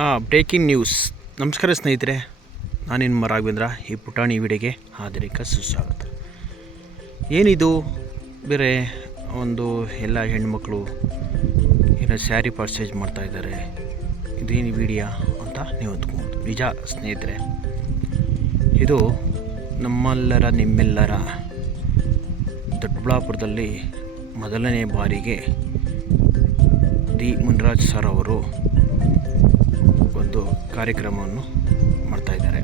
Breaking news. ನಮಸ್ಕಾರ ಸ್ನೇಹಿತರೆ, ನಾನು ನಿಮ್ಮ ರಾಘವೇಂದ್ರ. ಈ ಪುಟಾಣಿ ವಿಡಿಯೋಗೆ ಹಾರ್ದಿಕ ಸುಸ್ವಾಗತ. ಏನಿದು ಬೇರೆ ಒಂದು ಎಲ್ಲ ಹೆಣ್ಮಕ್ಳು ಏನೋ ಸ್ಯಾರಿ ಪರ್ಚೇಸ್ ಮಾಡ್ತಾಯಿದ್ದಾರೆ, ಇದೇನು ವಿಡಿಯೋ ಅಂತ ನೀವು ಅಂದ್ಕೊಬೋದು. ನಿಜ ಸ್ನೇಹಿತರೆ, ಇದು ನಿಮ್ಮೆಲ್ಲರ ದೊಡ್ಡಬಳ್ಳಾಪುರದಲ್ಲಿ ಮೊದಲನೇ ಬಾರಿಗೆ ಡಿ ಮುನ್ರಾಜ್ ಸರ್ ಅವರು ಒಂದು ಕಾರ್ಯಕ್ರಮವನ್ನು ಮಾಡ್ತಾಯಿದ್ದಾರೆ.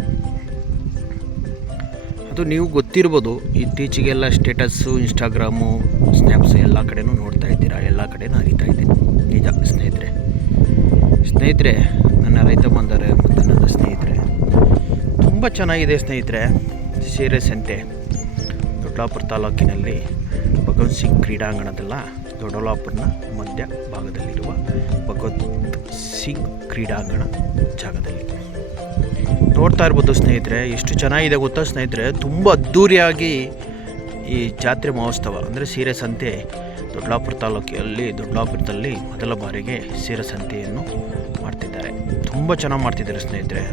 ಅದು ನೀವು ಗೊತ್ತಿರ್ಬೋದು, ಇತ್ತೀಚೆಗೆಲ್ಲ ಸ್ಟೇಟಸ್ಸು, ಇನ್ಸ್ಟಾಗ್ರಾಮು, ಸ್ನ್ಯಾಪ್ಸು ಎಲ್ಲ ಕಡೆನೂ ನೋಡ್ತಾ ಇದ್ದೀರಾ, ಎಲ್ಲ ಕಡೆನೂ ಹರಿತಾ ಇದೆ. ನಿಜ ಸ್ನೇಹಿತರೆ, ನನ್ನ ರೈತ ಬಂದರೆ ಮತ್ತು ನನ್ನ ಸ್ನೇಹಿತರೆ, ತುಂಬ ಚೆನ್ನಾಗಿದೆ ಸ್ನೇಹಿತರೆ. ಸೀರೆ ಸಂತೆ ದೊಡ್ಡಬಳ್ಳಾಪುರ ತಾಲೂಕಿನಲ್ಲಿ ಭಗತ್ ಸಿಂಗ್ ಕ್ರೀಡಾಂಗಣದಲ್ಲ, ದೊಡ್ಡಬಳ್ಳಾಪುರನ ಮಧ್ಯ ಭಾಗದಲ್ಲಿರುವ ಭಗತ್ ಸಿಂಗ್ ಕ್ರೀಡಾಂಗಣ ಜಾಗದಲ್ಲಿ ನೋಡ್ತಾ ಇರ್ಬೋದು ಸ್ನೇಹಿತರೆ. ಎಷ್ಟು ಚೆನ್ನಾಗಿದೆ ಗೊತ್ತಾ ಸ್ನೇಹಿತರೆ, ತುಂಬ ಅದ್ಧೂರಿಯಾಗಿ ಈ ಜಾತ್ರೆ ಮಹೋತ್ಸವ ಅಂದರೆ ಸೀರೆ ಸಂತೆ ದೊಡ್ಡಬಳ್ಳಾಪುರ ತಾಲೂಕಿನಲ್ಲಿ ದೊಡ್ಡಬಳ್ಳಾಪುರದಲ್ಲಿ ಮೊದಲ ಬಾರಿಗೆ ಸೀರೆ ಸಂತೆಯನ್ನು ಮಾಡ್ತಿದ್ದಾರೆ. ತುಂಬ ಚೆನ್ನಾಗಿ ಮಾಡ್ತಿದ್ದಾರೆ ಸ್ನೇಹಿತರೆ,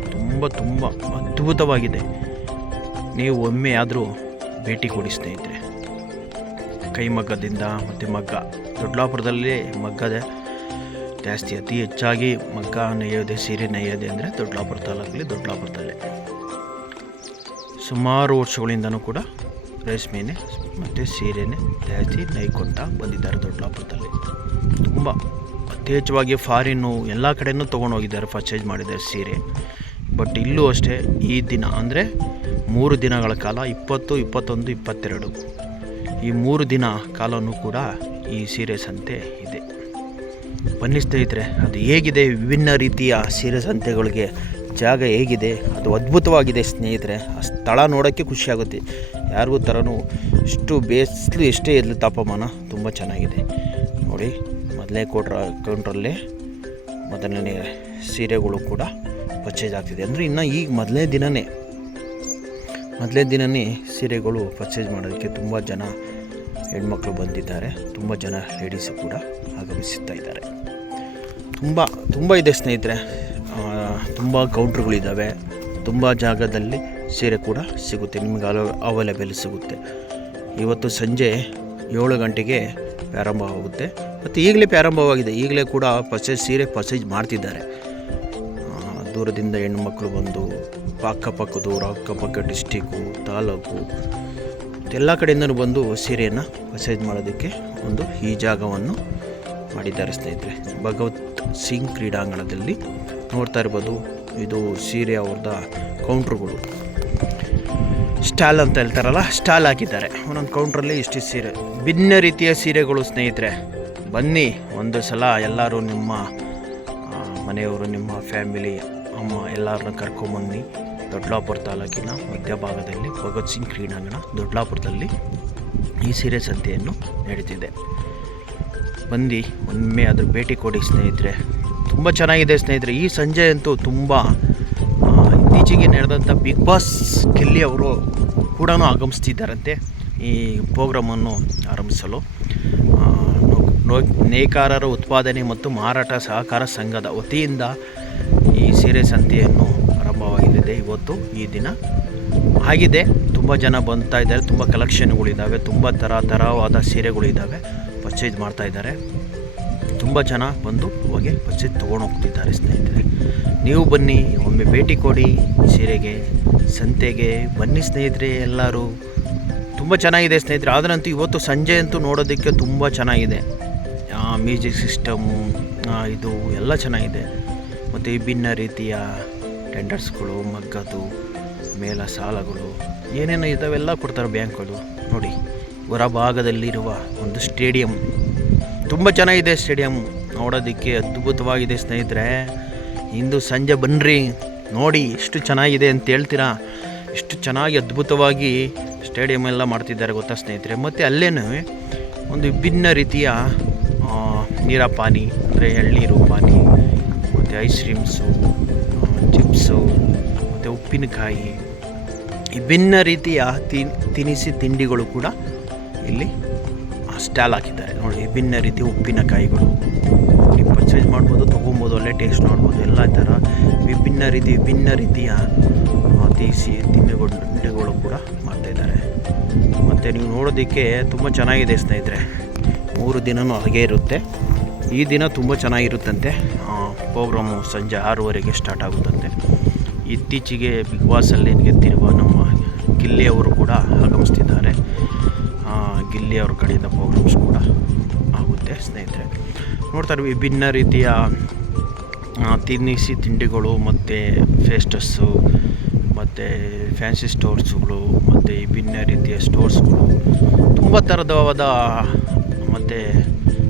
ತುಂಬ ಅದ್ಭುತವಾಗಿದೆ. ನೀವು ಒಮ್ಮೆ ಆದರೂ ಭೇಟಿ ಕೊಡಿ ಸ್ನೇಹಿತರೆ. ಕೈಮಗ್ಗದಿಂದ ಮತ್ತು ಮಗ್ಗ, ದೊಡ್ಡಬಳ್ಳಾಪುರದಲ್ಲಿ ಮಗ್ಗದ ಜಾಸ್ತಿ, ಅತಿ ಹೆಚ್ಚಾಗಿ ಮಗ್ಗ ನೇಯೋದೆ, ಸೀರೆ ನೇಯೋದೆ ಅಂದರೆ ದೊಡ್ಡಬಳ್ಳಾಪುರ ತಾಲೂಕಲ್ಲಿ ದೊಡ್ಡಬಳ್ಳಾಪುರದಲ್ಲೇ ಸುಮಾರು ವರ್ಷಗಳಿಂದನೂ ಕೂಡ ರೇಷ್ಮೆನೇ ಮತ್ತು ಸೀರೆನೇ ಜಾಸ್ತಿ ನೇಯ್ಕೊತಾ ಬಂದಿದ್ದಾರೆ ದೊಡ್ಡಬಳ್ಳಾಪುರದಲ್ಲಿ. ತುಂಬ ಯಥೇಚ್ಛವಾಗಿ ಫಾರಿನ್ನು ಎಲ್ಲ ಕಡೆಯೂ ತೊಗೊಂಡೋಗಿದ್ದಾರೆ, ಪರ್ಚೇಸ್ ಮಾಡಿದ್ದಾರೆ ಸೀರೆ. ಬಟ್ ಇಲ್ಲೂ ಅಷ್ಟೇ ಈ ದಿನ ಅಂದರೆ 3 ದಿನಗಳ ಕಾಲ 20, 21, 22 ಈ 3 ದಿನ ಕಾಲವೂ ಕೂಡ ಈ ಸೀರೆ ಸಂತೆ ಇದೆ. ಬನ್ನಿ ಸ್ನೇಹಿತರೆ, ಅದು ಹೇಗಿದೆ, ವಿಭಿನ್ನ ರೀತಿಯ ಸೀರೆ ಸಂತೆಗಳಿಗೆ ಜಾಗ ಹೇಗಿದೆ, ಅದು ಅದ್ಭುತವಾಗಿದೆ ಸ್ನೇಹಿತರೆ. ಆ ಸ್ಥಳ ನೋಡೋಕ್ಕೆ ಖುಷಿಯಾಗುತ್ತೆ. ಯಾರಿಗೂ ಥರನೂ ಇಷ್ಟು ಬೇಸಲು ಎಷ್ಟೇ ಇರಲಿ ತಾಪಮಾನ ತುಂಬ ಚೆನ್ನಾಗಿದೆ ನೋಡಿ. ಮೊದಲನೇ ಕೌಂಟ್ರಲ್ಲೇ ಮೊದಲನೇ ಸೀರೆಗಳು ಕೂಡ ಪರ್ಚೇಸ್ ಆಗ್ತಿದೆ. ಅಂದರೆ ಇನ್ನು ಈಗ ಮೊದಲನೇ ದಿನವೇ ಸೀರೆಗಳು ಪರ್ಚೇಸ್ ಮಾಡೋದಕ್ಕೆ ತುಂಬ ಜನ ಹೆಣ್ಮಕ್ಳು ಬಂದಿದ್ದಾರೆ. ತುಂಬ ಜನ ಲೇಡೀಸು ಕೂಡ ಆಗಮಿಸುತ್ತಾ ಇದ್ದಾರೆ. ತುಂಬ ಇದೆ ಸ್ನೇಹಿತರೆ. ತುಂಬ ಕೌಂಟ್ರುಗಳಿದ್ದಾವೆ, ತುಂಬ ಜಾಗದಲ್ಲಿ ಸೀರೆ ಕೂಡ ಸಿಗುತ್ತೆ, ನಿಮಗೆ ಅವೈಲೇಬಲ್ ಸಿಗುತ್ತೆ. ಇವತ್ತು ಸಂಜೆ 7 ಗಂಟೆಗೆ ಪ್ರಾರಂಭವಾಗುತ್ತೆ ಮತ್ತು ಈಗಲೇ ಪ್ರಾರಂಭವಾಗಿದೆ. ಈಗಲೇ ಕೂಡ ಸೀರೆ ಪರ್ಚೇಸ್ ಮಾಡ್ತಿದ್ದಾರೆ. ದೂರದಿಂದ ಹೆಣ್ಣುಮಕ್ಕಳು ಬಂದು ಅಕ್ಕಪಕ್ಕ ಡಿಸ್ಟಿಕ್ಕು, ತಾಲೂಕು ಎಲ್ಲ ಕಡೆಯಿಂದಲೂ ಬಂದು ಸೀರೆಯನ್ನು ಪರ್ಚೇಸ್ ಮಾಡೋದಕ್ಕೆ ಈ ಜಾಗವನ್ನು ಮಾಡಿದ್ದಾರೆ ಸ್ನೇಹಿತರೆ. ಭಗತ್ ಸಿಂಗ್ ಕ್ರೀಡಾಂಗಣದಲ್ಲಿ ನೋಡ್ತಾ ಇರ್ಬೋದು. ಇದು ಸೀರೆ ಅವ್ರದ ಕೌಂಟ್ರುಗಳು, ಸ್ಟಾಲ್ ಅಂತ ಹೇಳ್ತಾರಲ್ಲ, ಸ್ಟಾಲ್ ಹಾಕಿದ್ದಾರೆ. ಒಂದೊಂದು ಕೌಂಟ್ರಲ್ಲಿ ಇಷ್ಟು ಸೀರೆ, ಭಿನ್ನ ರೀತಿಯ ಸೀರೆಗಳು ಸ್ನೇಹಿತರೆ. ಬನ್ನಿ ಒಂದು ಸಲ ಎಲ್ಲರೂ, ನಿಮ್ಮ ಮನೆಯವರು, ನಿಮ್ಮ ಫ್ಯಾಮಿಲಿ, ಅಮ್ಮ ಎಲ್ಲರನ್ನ ಕರ್ಕೊಂಬನ್ನಿ. ದೊಡ್ಡಬಳ್ಳಾಪುರ ತಾಲೂಕಿನ ಮಧ್ಯಭಾಗದಲ್ಲಿ ಭಗತ್ ಸಿಂಗ್ ಕ್ರೀಡಾಂಗಣ ದೊಡ್ಡಬಳ್ಳಾಪುರದಲ್ಲಿ ಈ ಸೀರೆ ಸಂತೆಯನ್ನು ನಡೀತಿದೆ. ಬಂದು ಒಮ್ಮೆ ಅದ್ರ ಭೇಟಿ ಕೊಡಿ ಸ್ನೇಹಿತರೆ. ತುಂಬ ಚೆನ್ನಾಗಿದೆ ಸ್ನೇಹಿತರೆ. ಈ ಸಂಜೆ ಅಂತೂ ತುಂಬ ಇತ್ತೀಚೆಗೆ ನಡೆದಂಥ ಬಿಗ್ ಬಾಸ್ ಗಿಲ್ಲಿ ಅವರು ಕೂಡ ಆಗಮಿಸ್ತಿದ್ದಾರಂತೆ ಈ ಪ್ರೋಗ್ರಾಮನ್ನು ಆರಂಭಿಸಲು. ನೇಕಾರರ ಉತ್ಪಾದನೆ ಮತ್ತು ಮಾರಾಟ ಸಹಕಾರ ಸಂಘದ ವತಿಯಿಂದ ಈ ಸೀರೆ ಸಂತೆಯನ್ನು ಆರಂಭವಾಗಿದೆ. ಇವತ್ತು ಈ ದಿನ ಆಗಿದೆ. ತುಂಬ ಜನ ಬರ್ತಾ ಇದ್ದಾರೆ, ತುಂಬ ಕಲೆಕ್ಷನ್ಗಳಿದ್ದಾವೆ, ತುಂಬ ಥರವಾದ ಸೀರೆಗಳಿದ್ದಾವೆ, ಪರ್ಚೇಸ್ ಮಾಡ್ತಾ ಇದ್ದಾರೆ. ತುಂಬ ಜನ ಬಂದು ಹೋಗಿ ಪರ್ಚೇಸ್ ತೊಗೊಂಡು ಹೋಗ್ತಿದ್ದಾರೆ ಸ್ನೇಹಿತರೆ. ನೀವು ಬನ್ನಿ, ಒಮ್ಮೆ ಭೇಟಿ ಕೊಡಿ ಸೀರೆಗೆ, ಸಂತೆಗೆ ಬನ್ನಿ ಸ್ನೇಹಿತರೆ. ಎಲ್ಲರೂ ತುಂಬ ಚೆನ್ನಾಗಿದೆ ಸ್ನೇಹಿತರೆ. ಆದ್ರಂತೂ ಇವತ್ತು ಸಂಜೆ ಅಂತೂ ನೋಡೋದಕ್ಕೆ ತುಂಬ ಚೆನ್ನಾಗಿದೆ. ಮ್ಯೂಸಿಕ್ ಸಿಸ್ಟಮು ಇದು ಎಲ್ಲ ಚೆನ್ನಾಗಿದೆ. ಮತ್ತು ವಿಭಿನ್ನ ರೀತಿಯ ಟೆಂಡರ್ಸ್ಗಳು, ಮಗ್ಗದು ಮೇಲ ಸಾಲಗಳು ಏನೇನು ಇದ್ದಾವೆಲ್ಲ ಕೊಡ್ತಾರೆ ಬ್ಯಾಂಕ್ಗಳು. ನೋಡಿ, ಹೊರ ಭಾಗದಲ್ಲಿರುವ ಒಂದು ಸ್ಟೇಡಿಯಂ, ತುಂಬ ಚೆನ್ನಾಗಿದೆ ಸ್ಟೇಡಿಯಂ, ನೋಡೋದಕ್ಕೆ ಅದ್ಭುತವಾಗಿದೆ ಸ್ನೇಹಿತರೆ. ಇಂದು ಸಂಜೆ ಬನ್ನಿರಿ, ನೋಡಿ ಎಷ್ಟು ಚೆನ್ನಾಗಿದೆ ಅಂತ ಹೇಳ್ತೀರಾ. ಎಷ್ಟು ಚೆನ್ನಾಗಿ ಅದ್ಭುತವಾಗಿ ಸ್ಟೇಡಿಯಂ ಎಲ್ಲ ಮಾಡ್ತಿದ್ದಾರೆ ಗೊತ್ತಾ ಸ್ನೇಹಿತರೆ. ಮತ್ತು ಅಲ್ಲೇನೂ ಒಂದು ವಿಭಿನ್ನ ರೀತಿಯ ನೀರಾಪಾನಿ ಅಂದರೆ ಎಳ್ನೀರು ಪಾನಿ, ಮತ್ತು ಐಸ್ ಕ್ರೀಮ್ಸು, ಚಿಪ್ಸು ಮತ್ತು ಉಪ್ಪಿನಕಾಯಿ, ವಿಭಿನ್ನ ರೀತಿಯ ತಿನಿಸಿ ತಿಂಡಿಗಳು ಕೂಡ ಇಲ್ಲಿ ಸ್ಟಾಲ್ ಹಾಕಿದ್ದಾರೆ ನೋಡಿ. ವಿಭಿನ್ನ ರೀತಿಯ ಉಪ್ಪಿನಕಾಯಿಗಳು ನೀವು ಪರ್ಚೇಸ್ ಮಾಡ್ಬೋದು, ತೊಗೊಬೋದು, ಒಳ್ಳೆ ಟೇಸ್ಟ್ ನೋಡ್ಬೋದು. ಎಲ್ಲ ಥರ ವಿಭಿನ್ನ ರೀತಿಯ ತೀಸಿ ತಿಂಡಿಗಳು ಕೂಡ ಮಾಡ್ತಾಯಿದ್ದಾರೆ. ಮತ್ತು ನೀವು ನೋಡೋದಕ್ಕೆ ತುಂಬ ಚೆನ್ನಾಗಿದೆ ಸ್ನೇಹಿತರೆ. 3 ದಿನವೂ ಹಾಗೆ ಇರುತ್ತೆ. ಈ ದಿನ ತುಂಬ ಚೆನ್ನಾಗಿರುತ್ತಂತೆ. ಪ್ರೋಗ್ರಾಮು ಸಂಜೆ 6:30ಗೆ ಸ್ಟಾರ್ಟ್ ಆಗುತ್ತಂತೆ. ಇತ್ತೀಚೆಗೆ ಬಿಗ್ ಬಾಸಲ್ಲಿ ಗೆದ್ದಿರುವ ನಮ್ಮ ಗಿಲ್ಲಿಯವರು ಕೂಡ ಆಗಮಿಸ್ತಿದ್ದಾರೆ. ಗಿಲ್ಲಿಯವ್ರ ಕಡೆಯಿಂದ ಪ್ರೋಗ್ರಾಮ್ಸ್ ಕೂಡ ಆಗುತ್ತೆ ಸ್ನೇಹಿತರೆ. ನೋಡ್ತಾರೆ ವಿಭಿನ್ನ ರೀತಿಯ ತಿಂಡಿಗಳು ಮತ್ತು ಫೇಸ್ಟಸ್ಸು ಮತ್ತು ಫ್ಯಾನ್ಸಿ ಸ್ಟೋರ್ಸ್ಗಳು ಮತ್ತು ವಿಭಿನ್ನ ರೀತಿಯ ಸ್ಟೋರ್ಸ್ಗಳು, ತುಂಬ ಥರದವಾದ ಮತ್ತು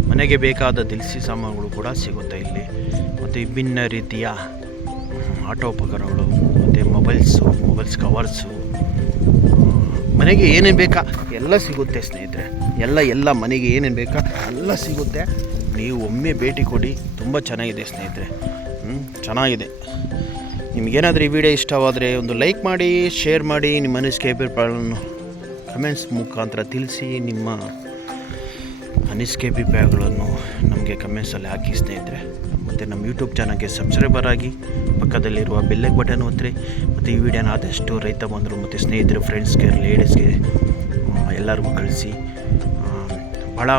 ಮನೆಗೆ ಬೇಕಾದ ದಿನಸಿ ಸಾಮಾನುಗಳು ಕೂಡ ಸಿಗುತ್ತೆ ಇಲ್ಲಿ. ಮತ್ತು ವಿಭಿನ್ನ ರೀತಿಯ ಆಟೋಪಕರಣಗಳು ಮತ್ತು ಮೊಬೈಲ್ಸ್ ಕವರ್ಸು, ಮನೆಗೆ ಏನೇನು ಬೇಕಾ ಎಲ್ಲ ಸಿಗುತ್ತೆ ಸ್ನೇಹಿತರೆ. ಎಲ್ಲ ಮನೆಗೆ ಏನೇನು ಬೇಕಾ ಎಲ್ಲ ಸಿಗುತ್ತೆ. ನೀವು ಒಮ್ಮೆ ಭೇಟಿ ಕೊಡಿ. ತುಂಬ ಚೆನ್ನಾಗಿದೆ ಸ್ನೇಹಿತರೆ. ಚೆನ್ನಾಗಿದೆ. ನಿಮಗೇನಾದರೂ ಈ ವಿಡಿಯೋ ಇಷ್ಟವಾದರೆ ಒಂದು ಲೈಕ್ ಮಾಡಿ, ಶೇರ್ ಮಾಡಿ, ನಿಮ್ಮ ಅನಿಸಿಕೆ ಅಭಿಪ್ರಾಯಗಳನ್ನು ಕಮೆಂಟ್ಸ್ ಮುಖಾಂತರ ತಿಳಿಸಿ. ನಿಮ್ಮ ಅನಿಸಿಕೆ ಅಭಿಪ್ರಾಯಗಳನ್ನು ನಮಗೆ ಕಮೆಂಟ್ಸಲ್ಲಿ ಹಾಕಿ ಸ್ನೇಹಿತರೆ. ಮತ್ತು ನಮ್ಮ ಯೂಟ್ಯೂಬ್ ಚಾನಲ್ಗೆ ಸಬ್ಸ್ಕ್ರೈಬರ್ ಆಗಿ, ಪಕ್ಕದಲ್ಲಿರುವ ಬೆಲ್ಲೈಕ್ ಬಟನ್ ಒತ್ತಿರಿ. ಮತ್ತು ಈ ವಿಡಿಯೋನ ಆದಷ್ಟು ರೈತ ಬಂದರು ಮತ್ತು ಸ್ನೇಹಿತರು, ಫ್ರೆಂಡ್ಸ್ಗೆ, ಲೇಡೀಸ್ಗೆ ಎಲ್ಲರಿಗೂ ಕಳಿಸಿ. ಭಾಳ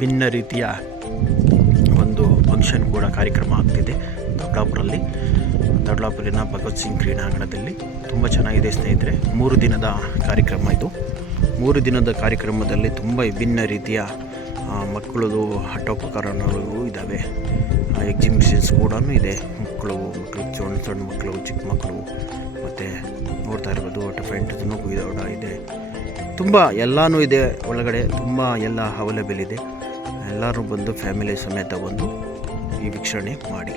ಭಿನ್ನ ರೀತಿಯ ಒಂದು ಫಂಕ್ಷನ್ ಕೂಡ ಕಾರ್ಯಕ್ರಮ ಆಗ್ತಿದೆ ದೊಡ್ಡಾಪುರಿನ ಭಗತ್ ಸಿಂಗ್ ಕ್ರೀಡಾಂಗಣದಲ್ಲಿ. ತುಂಬ ಚೆನ್ನಾಗಿದೆ ಸ್ನೇಹಿತರೆ. 3 ದಿನದ ಕಾರ್ಯಕ್ರಮ ಇದು. 3 ದಿನದ ಕಾರ್ಯಕ್ರಮದಲ್ಲಿ ತುಂಬ ವಿಭಿನ್ನ ರೀತಿಯ ಮಕ್ಕಳದು ಆಟೋಪಕರಣಗಳು ಇದ್ದಾವೆ. ಎಕ್ಸಿಬಿಷನ್ಸ್ ಕೂಡ ಇದೆ. ಮಕ್ಕಳು ಸಣ್ಣ ಮಕ್ಕಳು, ಚಿಕ್ಕ ಮಕ್ಕಳು, ಮತ್ತು ನೋಡ್ತಾ ಇರ್ಬೋದು ಫೆಂಟೂ ಕೂಡ ಇದೆ. ತುಂಬ ಎಲ್ಲನೂ ಇದೆ ಒಳಗಡೆ. ತುಂಬ ಎಲ್ಲ ಅವೈಲೇಬಲ್ ಇದೆ. ಎಲ್ಲರೂ ಬಂದು ಫ್ಯಾಮಿಲಿ ಸಮೇತ ಬಂದು ಈ ವೀಕ್ಷಣೆ ಮಾಡಿ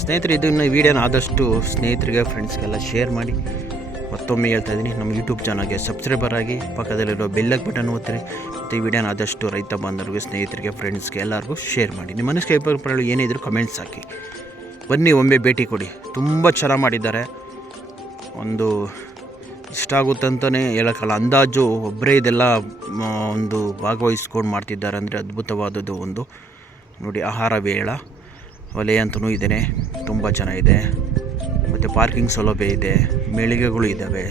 ಸ್ನೇಹಿತರೆ. ಇದನ್ನು ವಿಡಿಯೋನ ಆದಷ್ಟು ಸ್ನೇಹಿತರಿಗೆ, ಫ್ರೆಂಡ್ಸ್ಗೆಲ್ಲ ಶೇರ್ ಮಾಡಿ. ಮತ್ತೊಮ್ಮೆ ಹೇಳ್ತಾ ಇದ್ದೀನಿ, ನಮ್ಮ ಯೂಟ್ಯೂಬ್ ಚಾನಲ್ಗೆ ಸಬ್ಸ್ಕ್ರೈಬರ್ ಆಗಿ, ಪಕ್ಕದಲ್ಲಿರೋ ಬೆಲ್ಲೈಕ್ ಬಟನ್ ಒತ್ತಿರಿ. ಮತ್ತು ಈ ವಿಡಿಯೋನ ಆದಷ್ಟು ರೈತ ಬಾಂಧವರಿಗೆ, ಸ್ನೇಹಿತರಿಗೆ, ಫ್ರೆಂಡ್ಸ್ಗೆ ಎಲ್ಲರಿಗೂ ಶೇರ್ ಮಾಡಿ. ನಿಮ್ಮ ಮನಸ್ಸಿಗೆ ಅಭಿಪ್ರಾಯಗಳು ಏನಿದ್ರು ಕಮೆಂಟ್ಸ್ ಹಾಕಿ. ಬನ್ನಿ, ಒಮ್ಮೆ ಭೇಟಿ ಕೊಡಿ. ತುಂಬ ಚೆನ್ನಾಗಿ ಮಾಡಿದ್ದಾರೆ. ಒಂದು ಇಷ್ಟ ಆಗುತ್ತಂತಲೇ ಹೇಳೋಕ್ಕಲ್ಲ. ಅಂದಾಜು ಒಬ್ಬರೇ ಇದೆಲ್ಲ ಒಂದು ಭಾಗವಹಿಸ್ಕೊಂಡು ಮಾಡ್ತಿದ್ದಾರೆ ಅಂದರೆ ಅದ್ಭುತವಾದದ್ದು. ಒಂದು ನೋಡಿ, ಆಹಾರ ವೇಳ ವಲಯ ಅಂತಲೂ ಇದ್ದೇನೆ. ತುಂಬ ಚೆನ್ನಾಗಿದೆ. ಮತ್ತು ಪಾರ್ಕಿಂಗ್ ಸೌಲಭ್ಯ ಇದೆ, ಮಳಿಗೆಗಳು ಇದ್ದಾವೆ.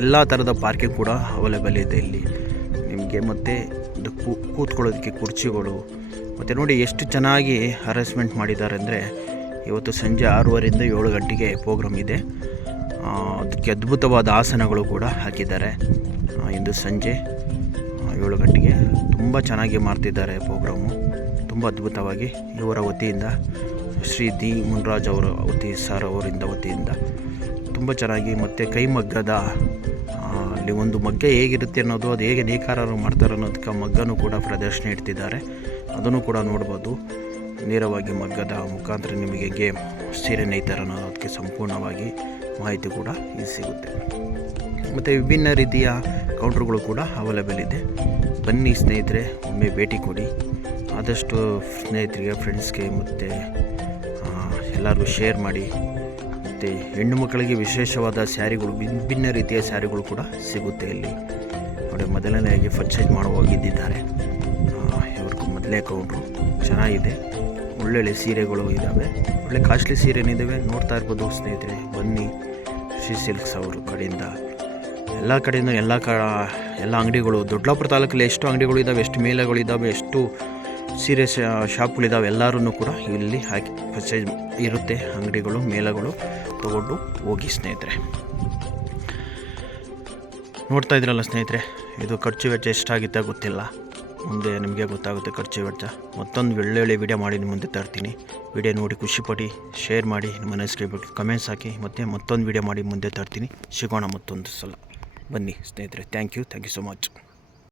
ಎಲ್ಲ ಥರದ ಪಾರ್ಕಿಂಗ್ ಕೂಡ ಅವೈಲೇಬಲ್ ಇದೆ ಇಲ್ಲಿ ನಿಮಗೆ. ಮತ್ತು ಕೂತ್ಕೊಳ್ಳೋದಕ್ಕೆ ಕುರ್ಚಿಗಳು. ಮತ್ತು ನೋಡಿ ಎಷ್ಟು ಚೆನ್ನಾಗಿ ಅರೇಂಜ್ಮೆಂಟ್ ಮಾಡಿದ್ದಾರೆ ಅಂದರೆ, ಇವತ್ತು ಸಂಜೆ 6:30ರಿಂದ 7 ಗಂಟೆಗೆ ಪ್ರೋಗ್ರಾಮ್ ಇದೆ. ಅದಕ್ಕೆ ಅದ್ಭುತವಾದ ಆಸನಗಳು ಕೂಡ ಹಾಕಿದ್ದಾರೆ. ಇಂದು ಸಂಜೆ 7 ಗಂಟೆಗೆ ತುಂಬ ಚೆನ್ನಾಗಿ ಮಾಡ್ತಿದ್ದಾರೆ ಪ್ರೋಗ್ರಾಮು. ತುಂಬ ಅದ್ಭುತವಾಗಿ ಇವರ ವತಿಯಿಂದ, ಶ್ರೀ ದಿ ಮುನ್ರಾಜ್ ಅವರ ವತಿಯಿಂದ ತುಂಬ ಚೆನ್ನಾಗಿ. ಮತ್ತು ಕೈಮಗ್ಗದ ಅಲ್ಲಿ ಒಂದು ಮಗ್ಗ ಹೇಗಿರುತ್ತೆ ಅನ್ನೋದು, ಅದು ಹೇಗೆ ನೇಕಾರರು ಮಾಡ್ತಾರೆ ಅನ್ನೋದಕ್ಕೆ ಮಗ್ಗನೂ ಕೂಡ ಪ್ರದರ್ಶನ ಇಡ್ತಿದ್ದಾರೆ. ಅದನ್ನು ಕೂಡ ನೋಡ್ಬೋದು. ನೇರವಾಗಿ ಮಗ್ಗದ ಮುಖಾಂತರ ನಿಮಗೆ ಹೇಗೆ ಸೀರೆ ನೇಯ್ತಾರೆ ಅನ್ನೋದಕ್ಕೆ ಸಂಪೂರ್ಣವಾಗಿ ಮಾಹಿತಿ ಕೂಡ ಇಲ್ಲಿ ಸಿಗುತ್ತೆ. ಮತ್ತು ವಿಭಿನ್ನ ರೀತಿಯ ಕೌಂಟ್ರುಗಳು ಕೂಡ ಅವೈಲೇಬಲ್ ಇದೆ. ಬನ್ನಿ ಸ್ನೇಹಿತರೆ, ಒಮ್ಮೆ ಭೇಟಿ ಕೊಡಿ. ಆದಷ್ಟು ಸ್ನೇಹಿತರಿಗೆ, ಫ್ರೆಂಡ್ಸ್ಗೆ ಮತ್ತು ಎಲ್ಲರಿಗೂ ಶೇರ್ ಮಾಡಿ. ಮತ್ತು ಹೆಣ್ಣು ಮಕ್ಕಳಿಗೆ ವಿಶೇಷವಾದ ಸ್ಯಾರಿಗಳು, ವಿಭಿನ್ನ ರೀತಿಯ ಸ್ಯಾರಿಗಳು ಕೂಡ ಸಿಗುತ್ತೆ ಇಲ್ಲಿ ನೋಡಿ. ಮೊದಲನೆಯಾಗಿ ಪರ್ಚೇಸ್ ಹೋಗಿದ್ದಾರೆ. ಇವ್ರಿಗೂ ಮೊದಲೇ ಕೌಂಟ್ರು ಚೆನ್ನಾಗಿದೆ. ಒಳ್ಳೊಳ್ಳೆ ಸೀರೆಗಳು ಇದ್ದಾವೆ, ಒಳ್ಳೆ ಕಾಸ್ಟ್ಲಿ ಸೀರೆನಿದ್ದಾವೆ. ನೋಡ್ತಾ ಇರ್ಬೋದು ಸ್ನೇಹಿತರೆ. ಬನ್ನಿ, ಶ್ರೀ ಸಿಲ್ಕ್ಸ್ ಅವ್ರ ಕಡೆಯಿಂದ ಎಲ್ಲ ಕಡೆಯಿಂದ ಎಲ್ಲ ಅಂಗಡಿಗಳು, ದೊಡ್ಡಬಳ್ಳಾಪುರ ತಾಲೂಕಲ್ಲಿ ಎಷ್ಟು ಅಂಗಡಿಗಳು ಇದ್ದಾವೆ, ಎಷ್ಟು ಮೇಳಗಳಿದ್ದಾವೆ, ಎಷ್ಟು ಸೀರೆ ಶಾಪ್ಗಳಿದ್ದಾವೆ, ಎಲ್ಲರೂ ಕೂಡ ಇಲ್ಲಿ ಹಾಕಿ ಪರ್ಚೇಸ್ ಇರುತ್ತೆ. ಅಂಗಡಿಗಳು, ಮೇಳಗಳು ತೊಗೊಂಡು ಹೋಗಿ ಸ್ನೇಹಿತರೆ. ನೋಡ್ತಾ ಇದ್ರಲ್ಲ ಸ್ನೇಹಿತರೆ, ಇದು ಖರ್ಚು ವೆಚ್ಚ ಎಷ್ಟಾಗುತ್ತೆ ಗೊತ್ತಿಲ್ಲ. ಮುಂದೆ ನಿಮಗೆ ಗೊತ್ತಾಗುತ್ತೆ ಖರ್ಚು ವೆಚ್ಚ. ಮತ್ತೊಂದು ಒಳ್ಳೊಳ್ಳೆ ವಿಡಿಯೋ ಮಾಡಿ ನಿಮ್ಮ ಮುಂದೆ ತರ್ತೀನಿ. ವಿಡಿಯೋ ನೋಡಿ ಖುಷಿಪಡಿ, ಶೇರ್ ಮಾಡಿ, ನಿಮ್ಮ ಮನಸ್ಸಿಗೆ ಕಮೆಂಟ್ಸ್ ಹಾಕಿ. ಮತ್ತೊಂದು ವಿಡಿಯೋ ಮಾಡಿ ಮುಂದೆ ತರ್ತೀನಿ. ಸಿಗೋಣ ಮತ್ತೊಂದು ಸಲ. ಬನ್ನಿ ಸ್ನೇಹಿತರೆ. Thank you so much.